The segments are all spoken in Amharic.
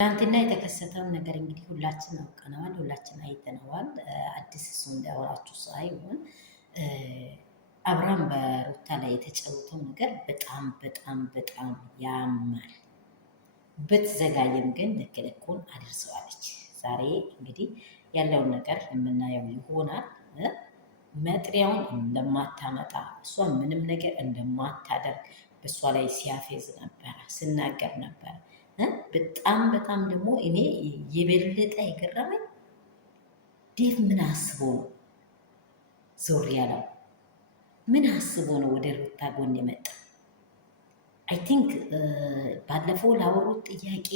ትናንትና የተከሰተውን ነገር እንግዲህ ሁላችን አውቀነዋል፣ ሁላችን አይተነዋል። አዲስ እሱ እንዳወራችሁ ሳይሆን አብርሃም በሩታ ላይ የተጫወተው ነገር በጣም በጣም በጣም ያማል። ብትዘጋይም ግን ልክ ልኩን አድርሰዋለች። ዛሬ እንግዲህ ያለውን ነገር የምናየው ይሆናል። መጥሪያውን እንደማታመጣ እሷ ምንም ነገር እንደማታደርግ በእሷ ላይ ሲያፌዝ ነበረ፣ ስናገር ነበረ። በጣም በጣም ደግሞ እኔ የበለጠ የገረመኝ ዴቭ ምን አስቦ ነው ዞር ያለው? ምን አስቦ ነው ወደ ሩታ ጎን የመጣ? አይ ቲንክ ባለፈው ላወሩት ጥያቄ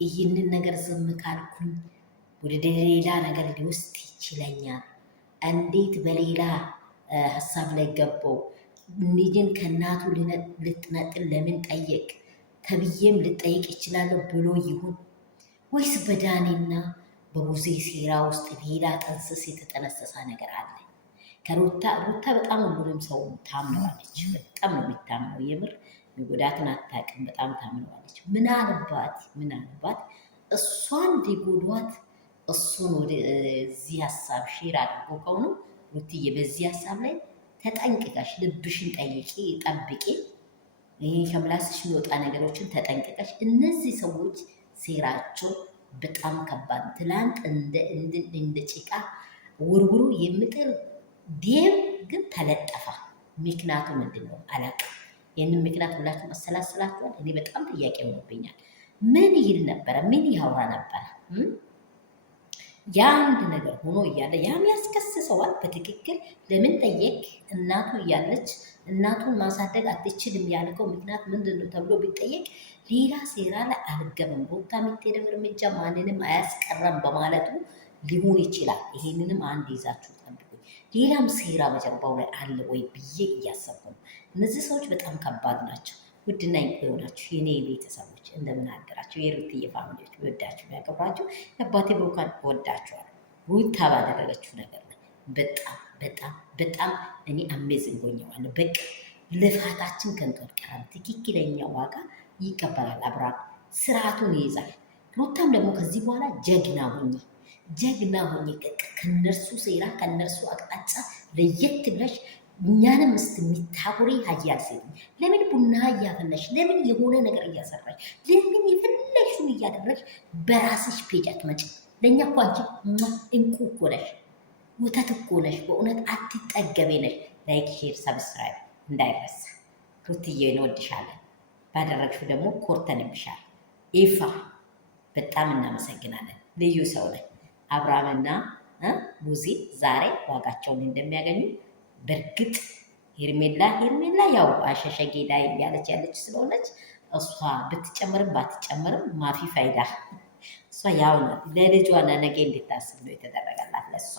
ይህንን ነገር ዝም ካልኩኝ ወደ ሌላ ነገር ሊወስድ ይችለኛል። እንዴት በሌላ ሀሳብ ላይ ገባው? ልጅን ከእናቱ ልትነጥል ለምን ጠየቅ ተብዬም ልጠይቅ ይችላለሁ ብሎ ይሁን ወይስ በዳኔና በቡዜ ሴራ ውስጥ ሌላ ጠንስስ የተጠነሰሰ ነገር አለ? ከሩታ በጣም ሁሉንም ሰው ታምነዋለች። በጣም ነው የሚታምነው። የምር የሚጎዳትን አታውቅም። በጣም ታምነዋለች። ምናልባት እሷን ሊጎዷት እሱን ወደዚህ ሀሳብ ሼር አድርጎ ከሆኑ ሩትዬ በዚህ ሀሳብ ላይ ተጠንቅቀሽ ልብሽን ጠብቂ። ይህ ከምላስሽ የሚወጣ ነገሮችን ተጠንቅቀሽ። እነዚህ ሰዎች ሴራቸው በጣም ከባድ። ትላንት እንደ ጭቃ ውርውሩ የምጥል ዴቭ ግን ተለጠፋ። ምክንያቱ ምንድን ነው አላውቅም። ይህንን ምክንያት ሁላችሁ መሰላስላችኋል? እኔ በጣም ጥያቄ ሆኖብኛል። ምን ይል ነበረ? ምን ያወራ ነበረ? የአንድ ነገር ሆኖ እያለ ያም ያስከስሰዋል። በትክክል ለምን ጠየቅ? እናቱ እያለች እናቱን ማሳደግ አትችልም ያልከው ምክንያት ምንድን ነው ተብሎ ቢጠየቅ ሌላ ሴራ ላይ አልገባም፣ ሩታ የምትሄደው እርምጃ ማንንም አያስቀረም በማለቱ ሊሆን ይችላል። ይሄንንም አንድ ይዛችሁ ጠብቁ። ሌላም ሴራ በጀርባው ላይ አለ ወይ ብዬ እያሰብኩ ነው። እነዚህ ሰዎች በጣም ከባድ ናቸው። ውድና የሆናችሁ የኔ ቤተሰቦች እንደምን አደራችሁ? የሩትዬ ፋሚሊዎች ወዳችሁ ያከብራችሁ፣ የአባቴ ብሩካን ወዳችኋል። ሩታ ባደረገችው ነገር ነው በጣም በጣም በጣም እኔ አሜዝንግ ሆኜዋለሁ። በቃ ልፋታችን ከንቱ አልቀረም። ትክክለኛ ዋጋ ይቀበላል። አብርሃም ስርዓቱን ይይዛል። ሩታም ደግሞ ከዚህ በኋላ ጀግና ሆኜ ከነርሱ ሴራ ከነርሱ አቅጣጫ ለየት ብለሽ እኛንም የሚታኩሪ ሀያል ሴት ለምን ቡና እያፈላሽ፣ ለምን የሆነ ነገር እያሰራሽ፣ ለምን የፈለግሽውን እያደረግሽ በራስሽ ፔጅ አትመጭ? ለእኛ እኮ አንቺ እንቁ እኮ ነሽ፣ ወተት እኮ ነሽ። በእውነት አትጠገቤ ነሽ። ላይክ፣ ሼር፣ ሰብስክራይብ እንዳይረሳ። ሩትዬ እንወድሻለን። ባደረግሽው ደግሞ ኮርተንብሻል። ኢፋ በጣም እናመሰግናለን። ልዩ ሰው ነን። አብርሃምና ቡዜ ዛሬ ዋጋቸውን እንደሚያገኙ በእርግጥ ሄርሜላ ያው አሸሸጌ ላይ ያለች ስለሆነች እሷ ብትጨምርም ባትጨምርም ማፊ ፋይዳ እሷ ያው ለልጇና ነገ እንድታስብ ነው የተደረገላት ለእሷ